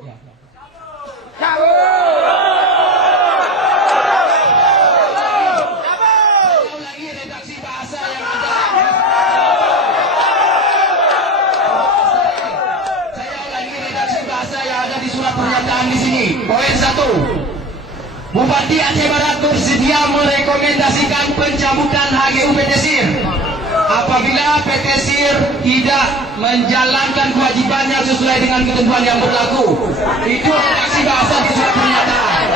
Ya. Lagi redaksi bahasa yang ada. Saya ulangi redaksi bahasa yang ada di surat pernyataan di sini. Poin 1. Bupati Aceh Barat bersedia merekomendasikan pencabutan HGU PT SIR apabila PT SIR tidak menjalankan kewajibannya sesuai dengan ketentuan yang berlaku. Itu redaksi bahasa di surat pernyataan.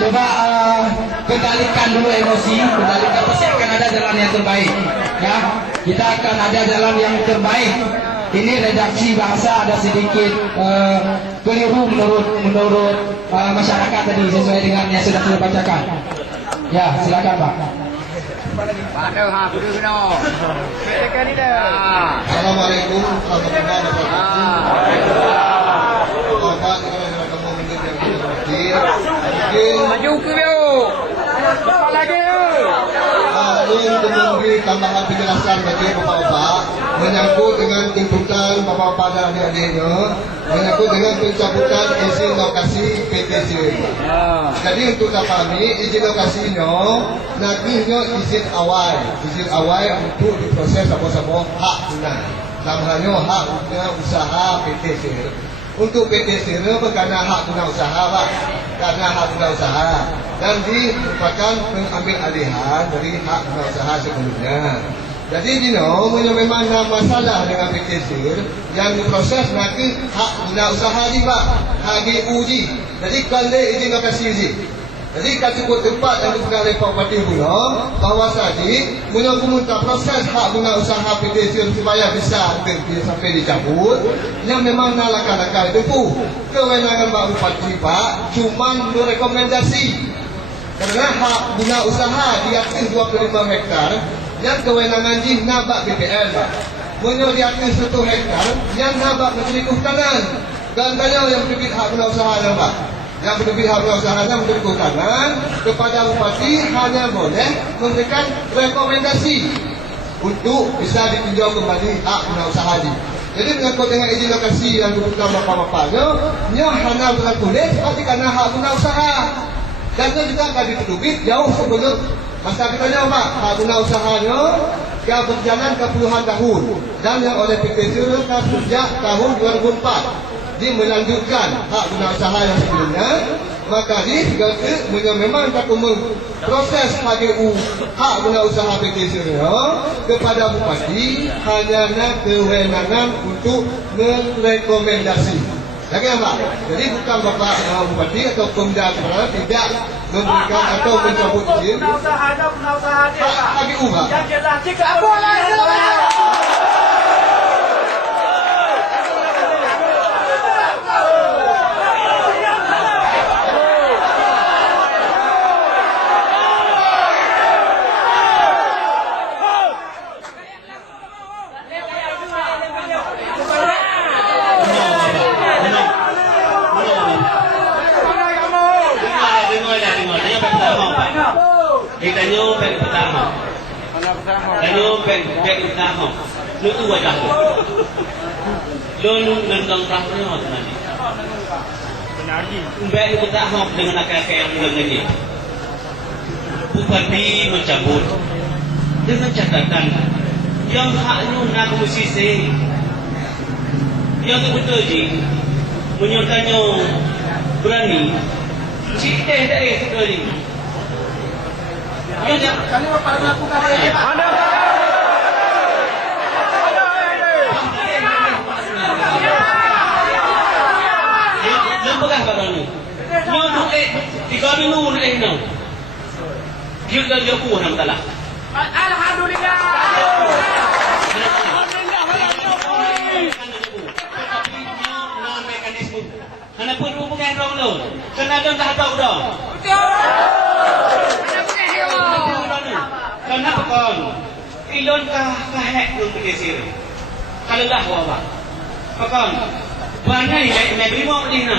Coba kendalikan dulu emosi, kendalikan, pasti akan ada jalan yang terbaik. Ya, kita akan ada jalan yang terbaik. Ini redaksi bahasa ada sedikit keliru menurut masyarakat tadi sesuai dengan yang sudah saya bacakan. Ya, silakan Pak. Assalamualaikum warahmatullahi wabarakatuh. Maju ke dia. Cepat lagi. Ingin memberi tambahan penjelasan bagi bapak-bapak menyangkut dengan tuntutan bapak-bapak dan adik-adiknya menyangkut dengan pencabutan izin lokasi PT SIR. Jadi untuk dapami izin lokasinya nantinya izin awal untuk diproses sama-sama hak guna. Namanya hak guna usaha PT SIR. Untuk PT SIR berkana hak guna usaha Pak, karena hak guna usaha dan merupakan pengambil alihan dari hak guna usaha sebelumnya. Jadi Dino memang ada masalah dengan PT SIR yang diproses nanti hak guna usaha ni Pak, HGU ni. Jadi kalau izin lokasi izin. Jadi kat cukup tempat yang dipegang oleh Pak Bupati pula bahawa tadi punya meminta proses hak guna usaha PT SIR supaya bisa sampai dicabut yang memang nakal-nakal itu pun kewenangan Pak Bupati Pak cuma merekomendasi karena hak guna usaha di atas 25 hektar yang kewenangan di nabak BPL Pak punya di atas 1 hektar yang nabak Menteri Kehutanan dan banyak yang berbit hak guna usaha Pak yang lebih harus usahanya memberi kehutanan kepada bupati hanya boleh memberikan rekomendasi untuk bisa ditinjau kembali hak guna usaha ini. Jadi menyangkut dengan izin lokasi yang dibutuhkan bapak-bapaknya, hanya berlaku boleh seperti karena hak guna usaha dan juga akan diterbit jauh sebelum masa kita Pak hak guna usahanya yang berjalan ke puluhan tahun dan yang oleh PT SIR sejak tahun 2004. Dia melanjutkan hak guna usaha yang sebelumnya, maka dia memang tak proses HGU hak guna usaha PT SIR kepada bupati hanya kewenangan untuk merekomendasi. Lagi Pak, jadi bukan bapak bupati atau pemda tidak memberikan atau mencabut izin HGU Pak. Kita nyopeng pertama. Dan nyopeng pertama. Itu wajah. Lon nendang rahnya tadi. Mbak pertama dengan akak yang bilang ini. Bupati mencabut dengan catatan yang haknya nak musisi. Yang betul ji menyertanya berani. Cik dari sekali. Kali bapak melakukan ada. Lempagah kat ni. Nyo duk 3 minggu ni no. Dia dah jauh nak talah. Alhamdulillah. Hana pun bukan rong lo. Kena dah tahu dah. Kenapa kon? Ilon kah kahek belum PT SIR. kalalah wa ba. Pakam. Banai mai beri mo din na.